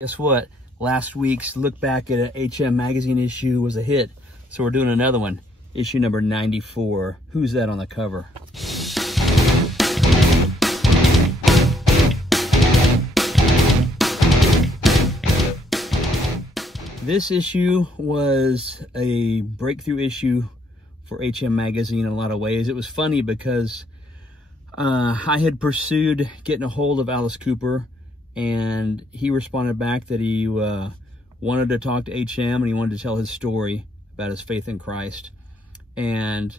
Guess what? Last week's look back at an HM magazine issue was a hit. So we're doing another one. Issue number 94. Who's that on the cover? This issue was a breakthrough issue for HM magazine in a lot of ways. It was funny because I had pursued getting a hold of Alice Cooper, and he responded back that he wanted to talk to HM and he wanted to tell his story about his faith in Christ. And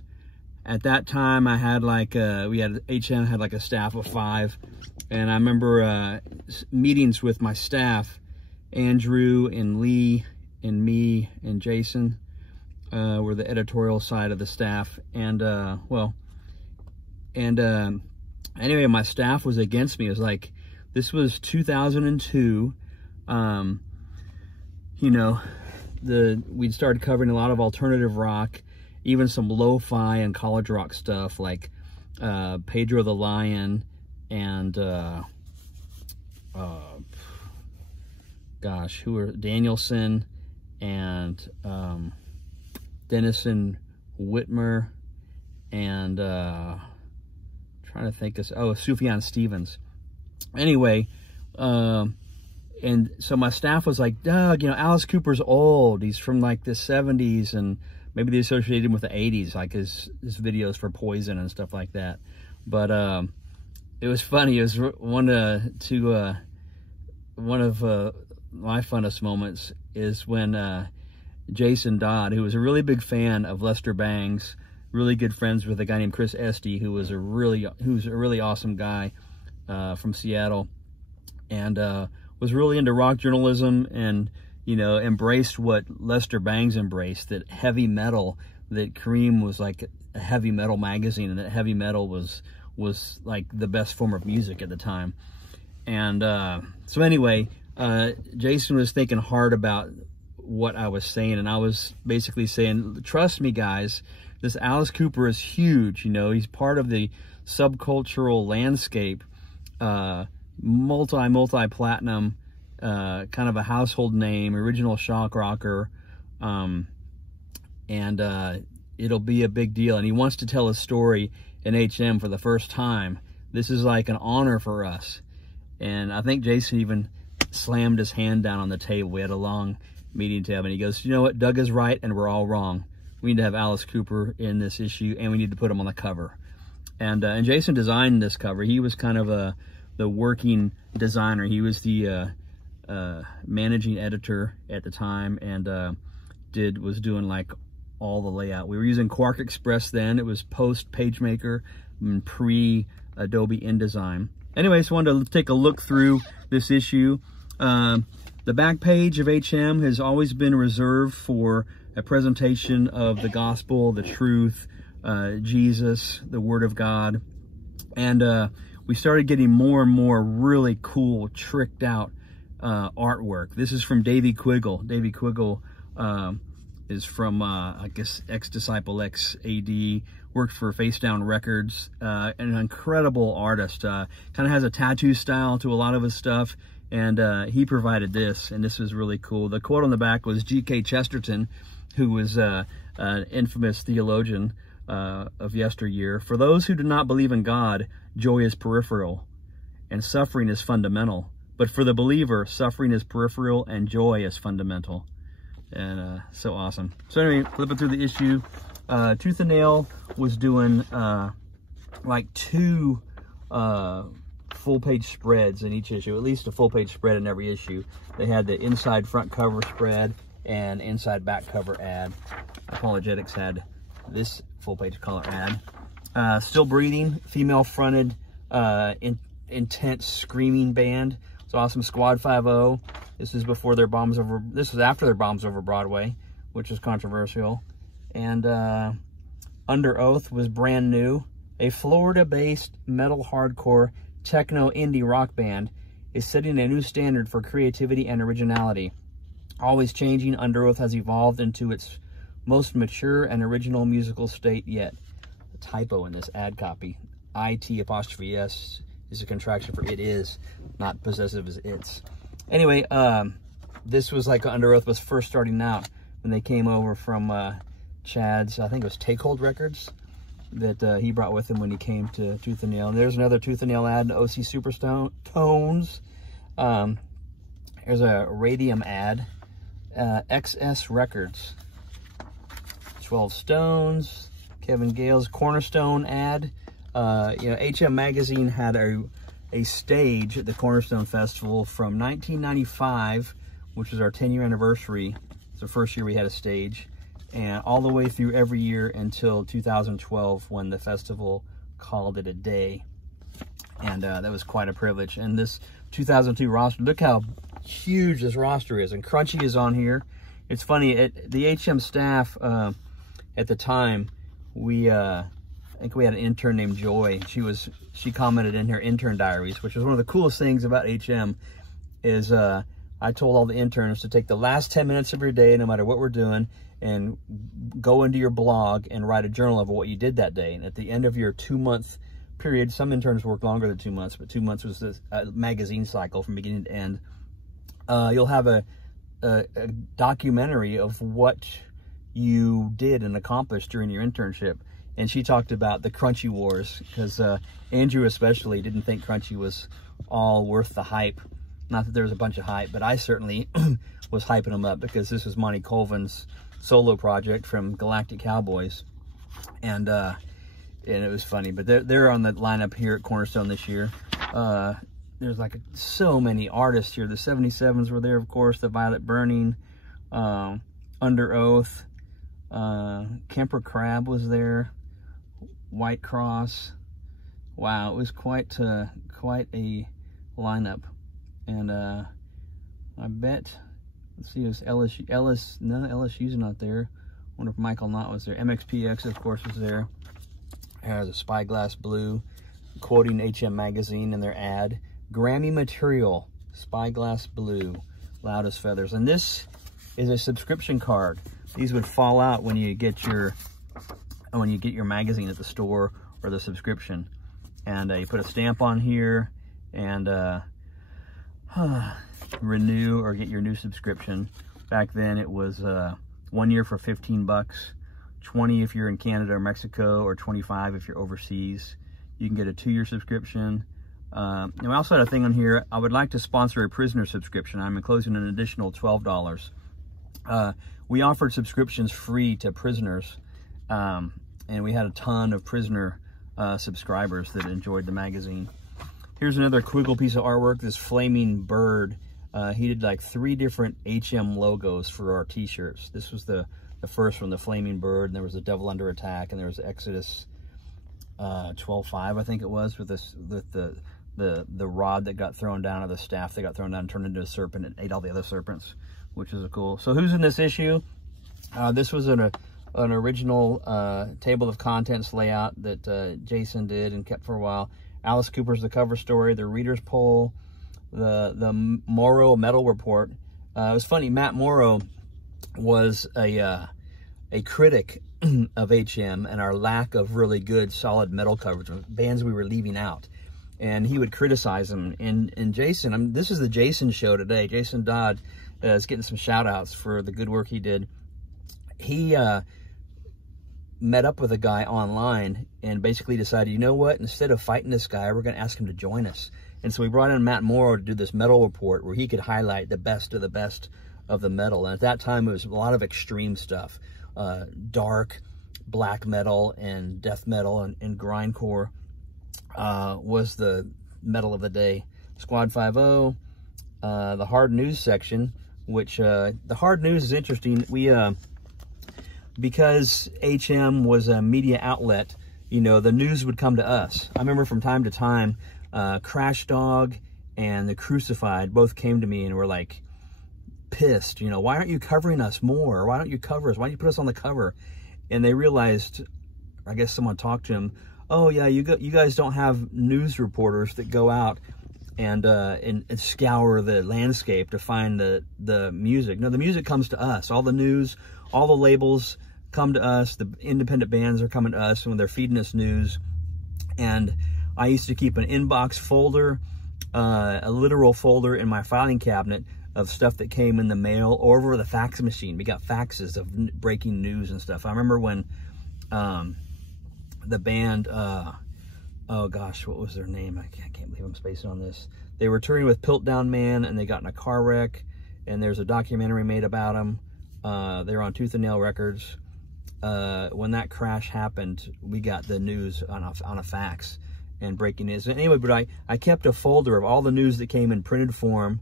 at that time, I had like HM had like a staff of 5, and I remember meetings with my staff, Andrew and Lee and me and Jason were the editorial side of the staff, and anyway, my staff was against me. It was like, this was 2002. You know, we'd started covering a lot of alternative rock, even some lo-fi and college rock stuff like Pedro the Lion and gosh, who were Danielson and Denison Whitmer and trying to think of, Sufjan Stevens. Anyway, and so my staff was like, Doug, you know, Alice Cooper's old. He's from like the 70s, and maybe they associated him with the 80s, like his videos for Poison and stuff like that. But it was funny. It was one of my funnest moments is when Jason Dodd, who was a really big fan of Lester Bangs, really good friends with a guy named Chris Esty, who's a really awesome guy from Seattle, and was really into rock journalism, and you know, embraced what Lester Bangs embraced, that heavy metal, that Cream was like a heavy metal magazine, and that heavy metal was like the best form of music at the time. And so anyway, Jason was thinking hard about what I was saying, and I was basically saying, trust me guys, this Alice Cooper is huge. You know, he's part of the subcultural landscape, multi-platinum, kind of a household name, original shock rocker, and it'll be a big deal. And he wants to tell his story in HM for the first time. This is like an honor for us. And I think Jason even slammed his hand down on the table. We had a long meeting to have, and he goes, you know what, Doug is right and we're all wrong. We need to have Alice Cooper in this issue, and we need to put him on the cover. And Jason designed this cover. He was kind of the working designer. He was the managing editor at the time, and was doing like all the layout. We were using Quark Express then. It was post PageMaker and pre Adobe InDesign. Anyway, so I wanted to take a look through this issue. The back page of HM has always been reserved for a presentation of the gospel, the truth, Jesus, the Word of God. And we started getting more and more really cool, tricked out artwork. This is from Davey Quiggle. Davey Quiggle is from, I guess, ex-Disciple X AD, worked for Face Down Records, an incredible artist. Kind of has a tattoo style to a lot of his stuff, and he provided this, and this is really cool. The quote on the back was G.K. Chesterton, who was an infamous theologian of yesteryear. For those who do not believe in God, joy is peripheral, and suffering is fundamental. But for the believer, suffering is peripheral and joy is fundamental. And so awesome. So anyway, flipping through the issue, Tooth and Nail was doing like 2 full-page spreads in each issue, at least a full-page spread in every issue. They had the inside front cover spread and inside back cover ad. Apologetics had this full-page color ad. Still Breathing, female-fronted, intense screaming band. It's awesome. Squad 5-0. This is before their bombs over. This was after their bombs over Broadway, which was controversial. And Under Oath was brand new. A Florida-based metal hardcore techno indie rock band is setting a new standard for creativity and originality. Always changing, Under Oath has evolved into its most mature and original musical state yet. A typo in this ad copy. IT''S is a contraction for it is, not possessive as it's. Anyway, this was like Under Oath was first starting out when they came over from Chad's, I think it was Take Hold Records, that he brought with him when he came to Tooth and Nail. And there's another Tooth and Nail ad, OC Superstone Tones. There's a Radium ad, XS Records, 12 Stones, Kevin Gale's Cornerstone ad. You know, HM Magazine had a stage at the Cornerstone Festival from 1995, which was our 10-year anniversary. It's the first year we had a stage, and all the way through every year until 2012 when the festival called it a day. And that was quite a privilege. And this 2002 roster, look how huge this roster is. And Crunchy is on here. It's funny, the HM staff at the time, I think we had an intern named Joy. She commented in her intern diaries, which was one of the coolest things about HM, is I told all the interns to take the last 10 minutes of your day, no matter what we're doing, and go into your blog and write a journal of what you did that day. And at the end of your 2-month period, some interns work longer than 2 months, but 2 months was the magazine cycle from beginning to end. You'll have a documentary of what you did and accomplished during your internship. And she talked about the Crunchy Wars, because Andrew especially didn't think Crunchy was all worth the hype. Not that there was a bunch of hype, but I certainly was hyping him up, because this was Monty Colvin's solo project from Galactic Cowboys. And it was funny, but they're on the lineup here at Cornerstone this year. There's like so many artists here. The 77s were there, of course, the Violet Burning, Under Oath, Kemper Crab was there, White Cross. Wow, it was quite a lineup. And I bet, let's see, it was LSU's not there. I wonder if Michael Knott was there. MXPX, of course, was there. There's a Spyglass Blue, quoting HM Magazine in their ad. Grammy material, Spyglass Blue, Loud as Feathers. And this is a subscription card. These would fall out when you get your magazine at the store, or the subscription. And you put a stamp on here and renew or get your new subscription. Back then it was 1 year for 15 bucks, 20 if you're in Canada or Mexico, or 25 if you're overseas. You can get a 2-year subscription. And we also had a thing on here, I would like to sponsor a prisoner subscription. I'm enclosing an additional $12. We offered subscriptions free to prisoners, and we had a ton of prisoner subscribers that enjoyed the magazine. Here's another Quiggle piece of artwork, this flaming bird. He did like 3 different HM logos for our t-shirts. This was the first one, the flaming bird, and there was the Devil Under Attack, and there was Exodus 12:5, I think it was, with the rod that got thrown down, or the staff that got thrown down and turned into a serpent and ate all the other serpents, which is cool. So who's in this issue? This was an original table of contents layout that Jason did and kept for a while. Alice Cooper's the cover story, the reader's poll, the Morrow Metal Report. It was funny, Matt Morrow was a critic of HM and our lack of really good, solid metal coverage of bands we were leaving out. And he would criticize them. And Jason, this is the Jason show today. Jason Dodd is getting some shout outs for the good work he did. He met up with a guy online and basically decided, you know what, instead of fighting this guy, we're going to ask him to join us. And so we brought in Matt Morrow to do this metal report where he could highlight the best of the metal. And at that time, it was a lot of extreme stuff. Dark, black metal, and death metal, and grindcore was the metal of the day. Squad 5-0, the hard news section, which the hard news is interesting. We because HM was a media outlet, you know, the news would come to us. I remember from time to time, Crash Dog and The Crucified both came to me and were like pissed, you know, why aren't you covering us more? Why don't you cover us? Why don't you put us on the cover? And they realized, I guess someone talked to him, oh yeah, you guys don't have news reporters that go out and scour the landscape to find the music. No, the music comes to us. All the news, all the labels come to us. The independent bands are coming to us when they're feeding us news. And I used to keep an inbox folder a literal folder in my filing cabinet of stuff that came in the mail or over the fax machine. We got faxes of breaking news and stuff. I remember when the band, oh gosh, what was their name? I can't believe I'm spacing on this. They were touring with Piltdown Man, and they got in a car wreck, and there's a documentary made about them. They were on Tooth and Nail Records. When that crash happened, we got the news on a fax and breaking news. Anyway, but I kept a folder of all the news that came in printed form,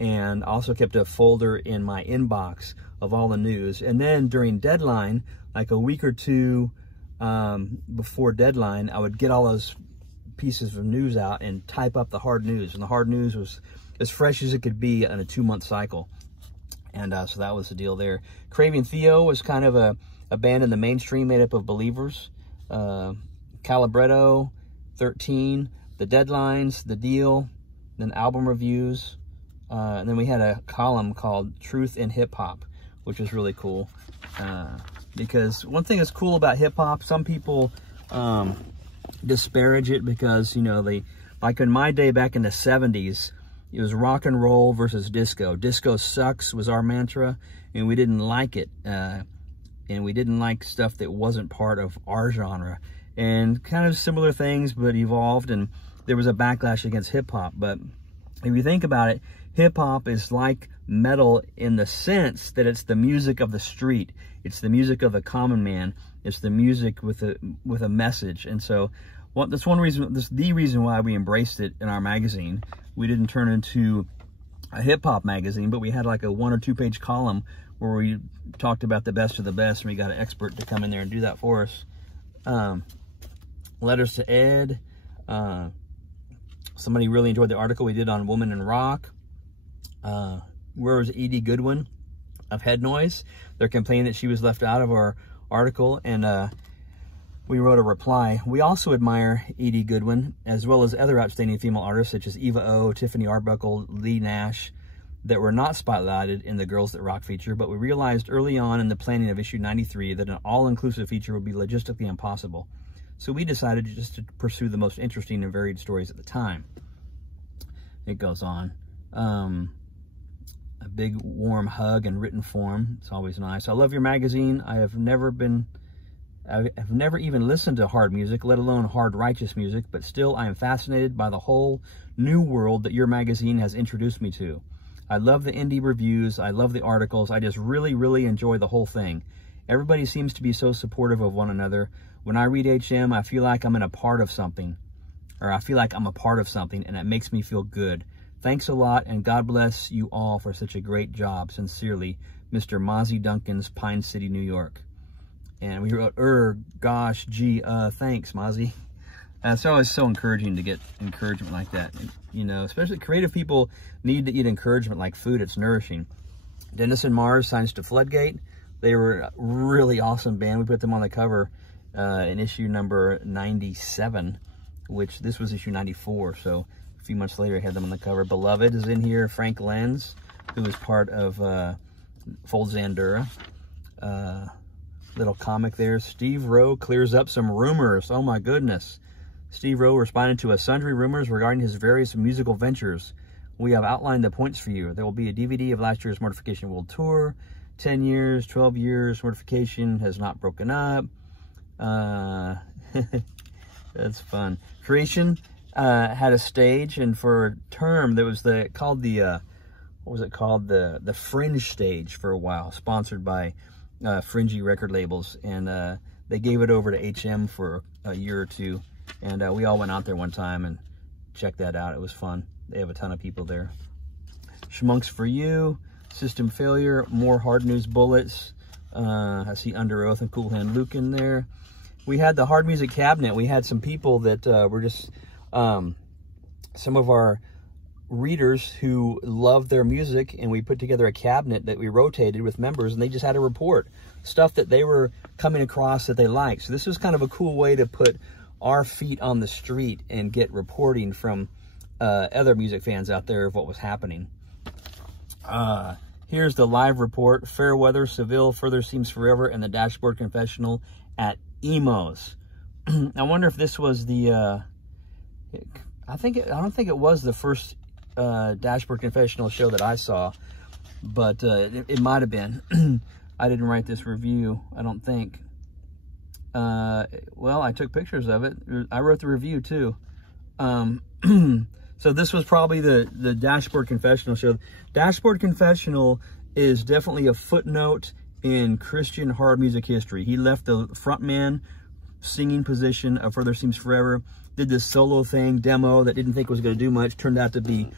and also kept a folder in my inbox of all the news. And then during deadline, like a week or two before deadline, I would get all those pieces of news out and type up the hard news. And the hard news was as fresh as it could be on a 2-month cycle. And so that was the deal there. Craving Theo was kind of a band in the mainstream made up of believers. Calibretto, 13, The Deadlines, The Deal, then album reviews. And then we had a column called Truth in Hip Hop, which was really cool. Because one thing that's cool about hip hop, some people disparage it because, you know, like in my day back in the 70s, it was rock and roll versus disco. Disco sucks was our mantra, and we didn't like it. And we didn't like stuff that wasn't part of our genre. And kind of similar things, but evolved, and there was a backlash against hip hop. But if you think about it, hip hop is like metal in the sense that it's the music of the street. It's the music of the common man. It's the music with a message. And so that's one reason, that's the reason why we embraced it in our magazine. We didn't turn into a hip hop magazine, but we had like a 1 or 2 page column where we talked about the best of the best, and we got an expert to come in there and do that for us. Letters to Ed. Somebody really enjoyed the article we did on Woman in Rock. Where was Edie Goodwin of Head Noise? They're complaining that she was left out of our article, and we wrote a reply. We also admire Edie Goodwin, as well as other outstanding female artists such as Eva O, Tiffany Arbuckle, Lee Nash, that were not spotlighted in the Girls That Rock feature, but we realized early on in the planning of issue 93 that an all-inclusive feature would be logistically impossible. So we decided just to pursue the most interesting and varied stories at the time. It goes on. A big warm hug in written form. It's always nice. I love your magazine. I have never even listened to hard music, let alone hard righteous music, but still I am fascinated by the whole new world that your magazine has introduced me to. I love the indie reviews. I love the articles. I just really, really enjoy the whole thing. Everybody seems to be so supportive of one another. When I read HM, I feel like I'm in a part of something, or I feel like I'm a part of something, and it makes me feel good. Thanks a lot, and God bless you all for such a great job. Sincerely, Mr. Mozzie Duncans, Pine City, New York. And we wrote, gosh, gee, thanks, Mozzie. It's always so encouraging to get encouragement like that. You know, especially creative people need to eat encouragement like food. It's nourishing. Dennis and Mars signs to Floodgate. They were a really awesome band. We put them on the cover in issue number 97, which this was issue 94. So a few months later, I had them on the cover. Beloved is in here. Frank Lenz, who was part of Fold Zandura. Little comic there. Steve Rowe clears up some rumors. Oh my goodness. Steve Rowe responded to sundry rumors regarding his various musical ventures. We have outlined the points for you. There will be a DVD of last year's Mortification World Tour. 10 years, 12 years, Mortification has not broken up. That's fun. Creation had a stage, and for a term there was what was it called? The Fringe stage for a while, sponsored by fringy record labels, and they gave it over to HM for a year or two, and we all went out there one time and checked that out. It was fun. They have a ton of people there. Schmunks for You, System Failure, more Hard News Bullets. I see Under Oath and Cool Hand Luke in there. We had the Hard Music Cabinet. We had some people that were just some of our readers who loved their music, and we put together a cabinet that we rotated with members, and they just had to report stuff that they were coming across that they liked. So this was kind of a cool way to put our feet on the street and get reporting from other music fans out there of what was happening. Here's the live report. Fairweather, Seville, Further Seems Forever, and the Dashboard Confessional at Emo's. I wonder if this was the I don't think it was the first Dashboard Confessional show that I saw, but it might have been. I didn't write this review, I don't think. Well, I took pictures of it. I wrote the review too. So this was probably the Dashboard Confessional show. Dashboard Confessional is definitely a footnote in Christian hard music history. He left the frontman singing position of Further Seems Forever, did this solo thing, demo that didn't think was going to do much, turned out to be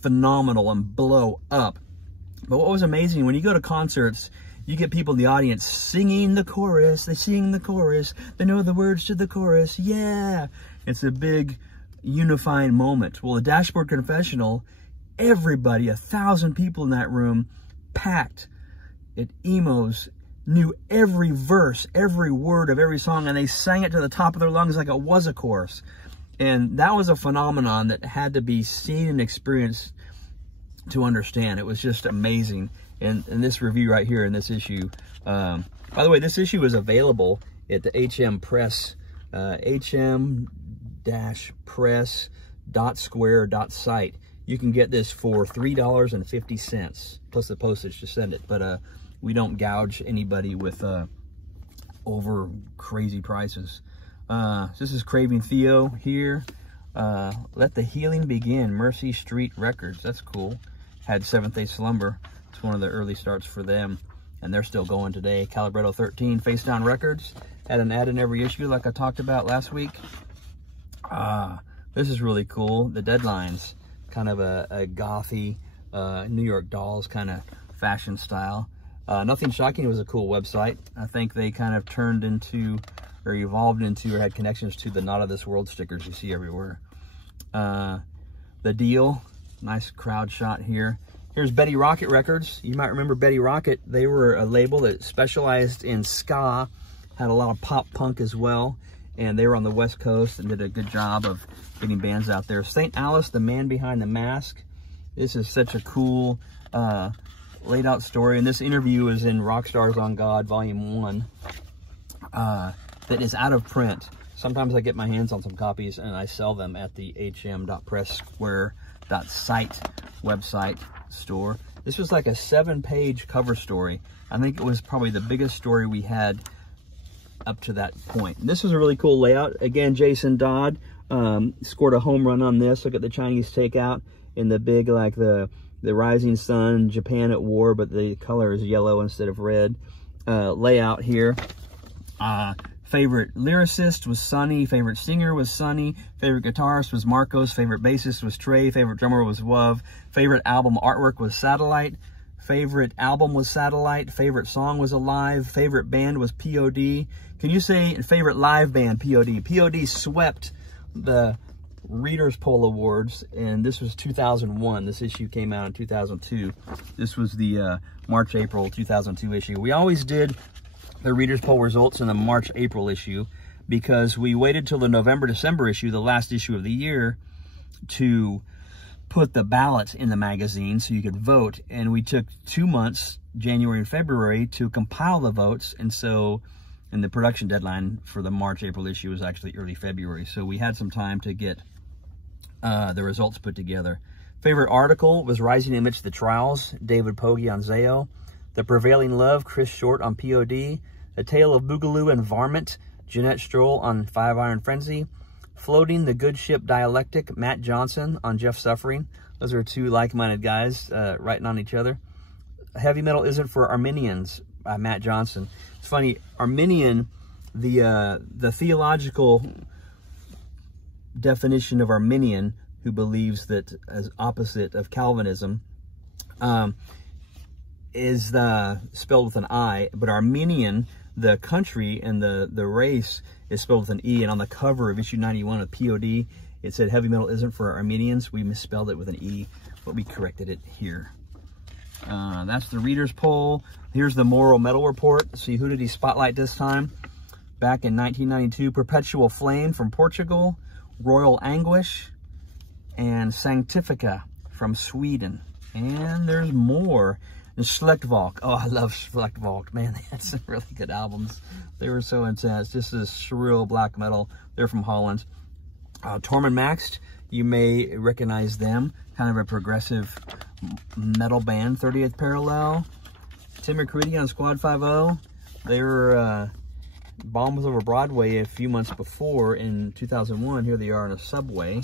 phenomenal and blow up. But what was amazing, when you go to concerts, you get people in the audience singing the chorus. They sing the chorus. They know the words to the chorus. Yeah. It's a big unifying moment. Well, the Dashboard Confessional, everybody, 1,000 people in that room, packed at emos, knew every verse, every word of every song, and they sang it to the top of their lungs like it was a chorus. And that was a phenomenon that had to be seen and experienced to understand. It was just amazing. And this review right here in this issue, by the way, this issue is available at the HM Press, hm-press.square.site. You can get this for $3.50 plus the postage to send it. But we don't gouge anybody with over crazy prices. This is Craving Theo here. Let the Healing Begin, Mercy Street Records. That's cool. Had Seventh Day Slumber. It's one of the early starts for them, and they're still going today. Calibretto 13, Face Down Records. Had an ad in every issue like I talked about last week. This is really cool. The Deadlines, kind of a gothy New York Dolls kind of fashion style. Nothing Shocking was a cool website. I think they kind of turned into, or evolved into, or had connections to the Not of This World stickers you see everywhere. The Deal, nice crowd shot here. Here's Betty Rocket Records. You might remember Betty Rocket. They were a label that specialized in ska, had a lot of pop punk as well, and they were on the West Coast and did a good job of getting bands out there. St. Alice, The Man Behind the Mask. This is such a cool laid out story, and this interview is in Rockstars on God, Volume 1, that is out of print. Sometimes I get my hands on some copies and I sell them at the hm.presssquare.site website store. This was like a 7-page cover story. I think it was probably the biggest story we had up to that point. And this was a really cool layout. Again, Jason Dodd scored a home run on this. Look at the Chinese takeout in the big, like the rising sun, Japan at war, but the color is yellow instead of red. Layout here. Favorite lyricist was Sonny. Favorite singer was Sonny. Favorite guitarist was Marcos. Favorite bassist was Trey. Favorite drummer was Wuv. Favorite album artwork was Satellite. Favorite album was Satellite. Favorite song was Alive. Favorite band was POD. Can you say favorite live band, POD? POD swept the Readers Poll Awards, and this was 2001. This issue came out in 2002. This was the March-April 2002 issue. We always did the Readers Poll results in the March-April issue because we waited till the November-December issue, the last issue of the year, to put the ballots in the magazine so you could vote. And we took 2 months, January and February, to compile the votes. And so, and the production deadline for the March-April issue was actually early February. So we had some time to get the results put together. Favorite article was Rising Image, The Trials, David Pogge on Zao. The Prevailing Love, Chris Short on POD. A Tale of Boogaloo and Varmint, Jeanette Stroll on 5 Iron Frenzy. Floating, The Good Ship Dialectic, Matt Johnson on Jeff Suffering. Those are two like-minded guys writing on each other. Heavy Metal Isn't for Arminians by Matt Johnson. It's funny, Arminian, the theological definition of Arminian, who believes that as opposite of Calvinism, is spelled with an I, but Armenian, the country and the race, is spelled with an E. And on the cover of issue 91 of POD, it said Heavy Metal Isn't for Armenians. We misspelled it with an E, but we corrected it here. That's the Readers Poll. Here's the Moral Metal Report. See, who did he spotlight this time? Back in 1992, Perpetual Flame from Portugal, Royal Anguish, and Sanctifica from Sweden. And there's more. And Slechtvalk. Oh, I love Slechtvalk. Man, they had some really good albums. They were so intense. Just this shrill black metal. They're from Holland. Tormund Maxed. You may recognize them, kind of a progressive metal band, 30th Parallel. Tim McCready on Squad 5-0. They were bombs over Broadway a few months before in 2001. Here they are on a subway.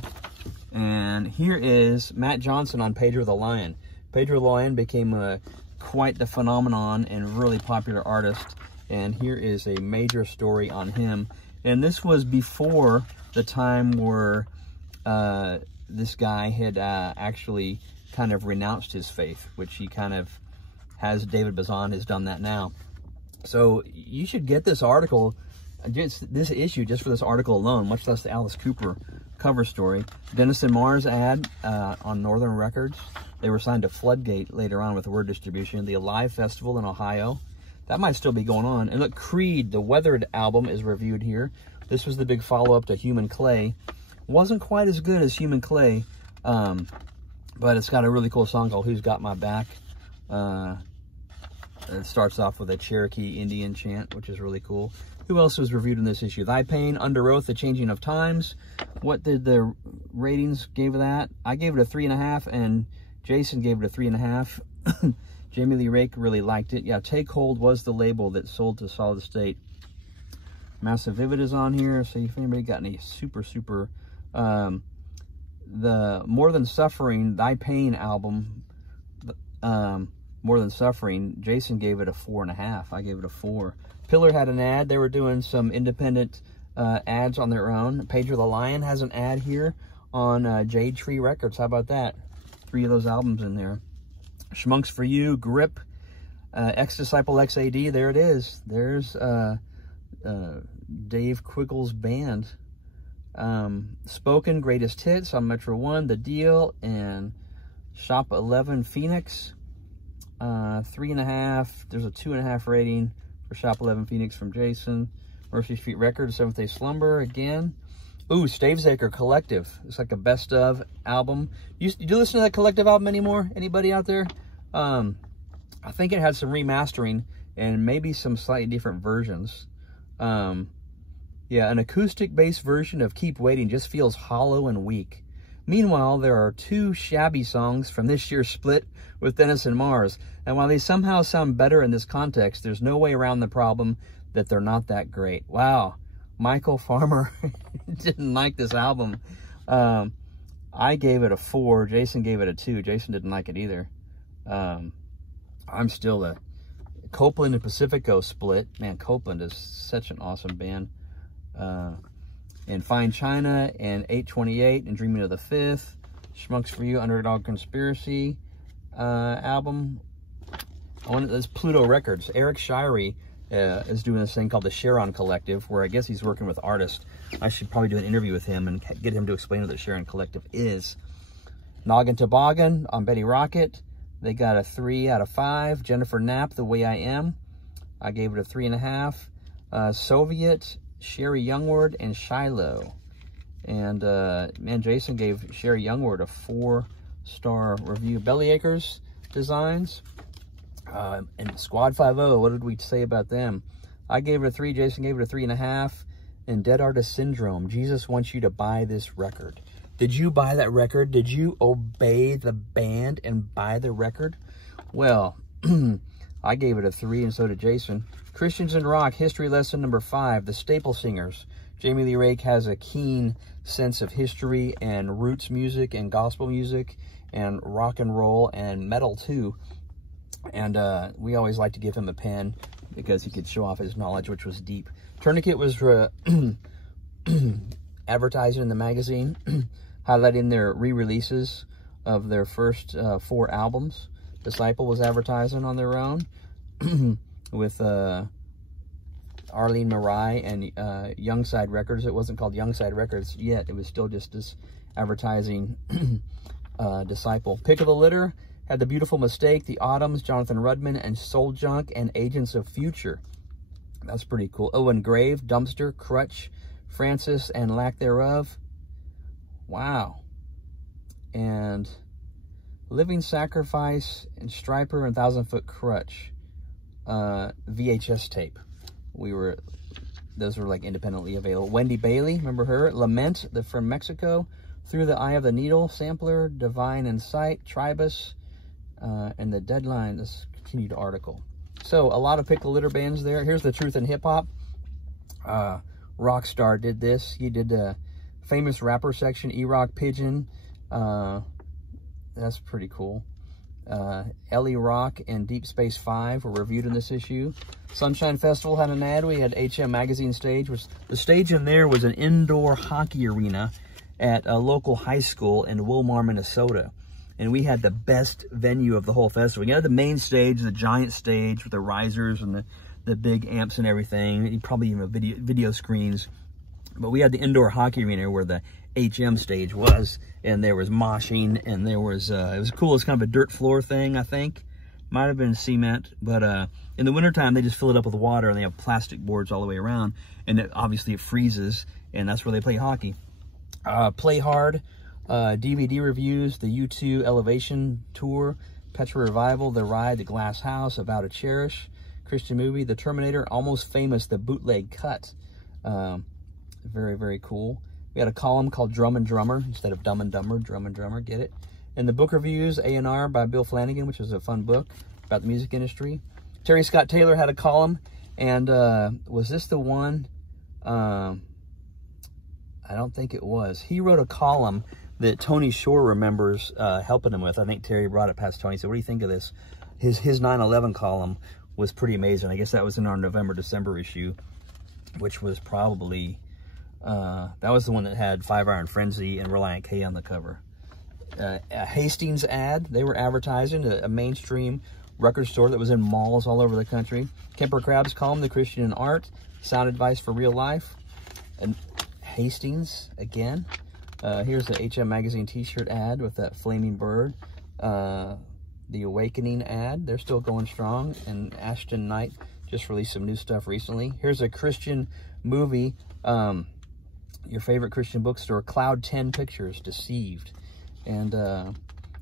And here is Matt Johnson on Pedro the Lion. Pedro the Lion became quite the phenomenon and really popular artist. And here is a major story on him. And this was before the time where this guy had actually kind of renounced his faith, which he kind of has. David Bazan has done that now. So you should get this article, just this issue, just for this article alone, much less the Alice Cooper cover story. Dennis and Mars ad on Northern Records. They were signed to Floodgate later on with Word Distribution. The Alive Festival in Ohio. That might still be going on. And look, Creed, the Weathered album, is reviewed here. This was the big follow-up to Human Clay. Wasn't quite as good as Human Clay, but it's got a really cool song called Who's Got My Back. It starts off with a Cherokee Indian chant, which is really cool. Who else was reviewed in this issue? Thy Pain, Under Oath, The Changing of Times. What did the ratings give that? I gave it a 3.5, and Jason gave it a 3.5. Jamie Lee Rake really liked it. Yeah, Take Hold was the label that sold to Solid State. Massive Vivid is on here. So if anybody got any super, the More Than Suffering, Thy Pain album, More Than Suffering, Jason gave it a 4.5. I gave it a 4. Pillar had an ad. They were doing some independent ads on their own. Pedro the Lion has an ad here on Jade Tree Records. How about that? 3 of those albums in there. Schmunks for You, Grip, Ex-Disciple XAD. There it is. There's Dave Quiggle's band. Spoken, Greatest Hits on Metro 1, The Deal, and Shop 11 Phoenix. 3.5. There's a 2.5 rating for Shop 11 Phoenix from Jason. Mercy Street Records, Seventh Day Slumber again. Ooh, Stavesacre Collective. It's like a best of album. You do listen to that Collective album anymore? Anybody out there? I think it had some remastering and maybe some slightly different versions. Yeah, an acoustic-based version of Keep Waiting just feels hollow and weak. Meanwhile, there are 2 shabby songs from this year's split with Dennis and Mars. And while they somehow sound better in this context, there's no way around the problem that they're not that great. Wow. Michael Farmer didn't like this album. I gave it a 4. Jason gave it a 2. Jason didn't like it either. I'm still a Copeland and Pacifico split. Man, Copeland is such an awesome band. And Fine China and 828 and Dreaming of the Fifth. Schmucks for You, Underdog Conspiracy album. That's Pluto Records. Eric Shirey is doing this thing called the Sharon Collective, where I guess he's working with artists. I should probably do an interview with him and get him to explain what the Sharon Collective is. Noggin Toboggan on Betty Rocket. They got a 3 out of 5. Jennifer Knapp, The Way I Am. I gave it a 3.5. Soviet, Sherry Youngward, and Shiloh. And, man, Jason gave Sherry Youngward a 4-star review. Bellyacres Designs. And Squad 5-0, what did we say about them? I gave it a 3. Jason gave it a 3.5. And Dead Artist Syndrome. Jesus wants you to buy this record. Did you buy that record? Did you obey the band and buy the record? Well, I gave it a 3, and so did Jason. Christians in Rock, History Lesson number 5, The Staple Singers. Jamie Lee Rake has a keen sense of history and roots music and gospel music and rock and roll and metal too. And we always like to give him a pen because he could show off his knowledge, which was deep. Tourniquet was advertising in the magazine, highlighting their re-releases of their first 4 albums. Disciple was advertising on their own with Arlene Marai and Youngside Records. It wasn't called Youngside Records yet. It was still just this advertising Disciple. Pick of the Litter had The Beautiful Mistake, The Autumns, Jonathan Rudman, and Soul Junk, and Agents of Future. That's pretty cool. Oh, and Grave, Dumpster, Crutch, Francis, and Lack Thereof. Wow. And Living Sacrifice, and Striper, and 1,000 Foot Crutch. VHS tape. Those were like independently available. Wendy Bailey, remember her? Lament, from Mexico. Through the Eye of the Needle, Sampler, Divine Insight, Tribus, and the Deadline, this continued article. So a lot of pickle litter bands there. Here's the Truth in Hip Hop. Rockstar did this. He did the famous rapper section, E-Rock Pigeon. That's pretty cool. Ellie Rock and Deep Space 5 were reviewed in this issue. Sunshine Festival had an ad. We had HM Magazine stage. The stage in there was an indoor hockey arena at a local high school in Wilmar, Minnesota. And we had the best venue of the whole festival. You had the main stage, the giant stage with the risers and the big amps and everything. Probably even video screens. But we had the indoor hockey arena where the HM stage was, and there was moshing, and there was it was cool. It's kind of a dirt floor thing, I think. Might have been cement, but in the wintertime they just fill it up with water, and they have plastic boards all the way around, and obviously it freezes, and that's where they play hockey. Play Hard, DVD reviews, the U2 Elevation Tour, Petra Revival, The Ride, The Glass House, A Vow to Cherish, Christian Movie, The Terminator, Almost Famous, The Bootleg Cut. Very, very cool. We had a column called Drum and Drummer instead of Dumb and Dumber, Drum and Drummer, get it? And the book reviews, A&R by Bill Flanagan, which was a fun book about the music industry. Terry Scott Taylor had a column, and was this the one? I don't think it was. He wrote a column that Tony Shore remembers helping him with. I think Terry brought it past Tony. So what do you think of this? His 9/11 column was pretty amazing. I guess that was in our November-December issue, which was probably... that was the one that had 5 Iron Frenzy and Reliant K on the cover. A Hastings ad, they were advertising a mainstream record store that was in malls all over the country. Kemper Crab's column, The Christian in Art, Sound Advice for Real Life. And Hastings, again. Here's the HM Magazine t-shirt ad with that flaming bird. The Awakening ad, they're still going strong. And Ashton Knight just released some new stuff recently. Here's a Christian movie. Your favorite Christian bookstore, Cloud 10 Pictures, Deceived. And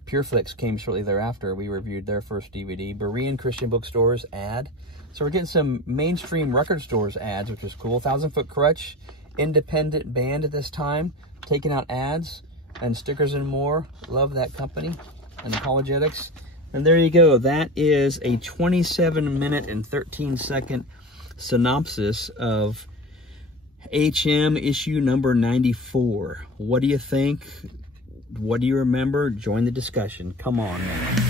Pureflix came shortly thereafter. We reviewed their first DVD. Berean Christian Bookstores ad. So we're getting some mainstream record stores ads, which is cool. 1,000 Foot Crutch, independent band at this time, taking out ads and stickers and more. Love that company. And Apologetics. And there you go. That is a 27-minute and 13-second synopsis of HM issue number 94. What do you think? What do you remember? Join the discussion. Come on, man.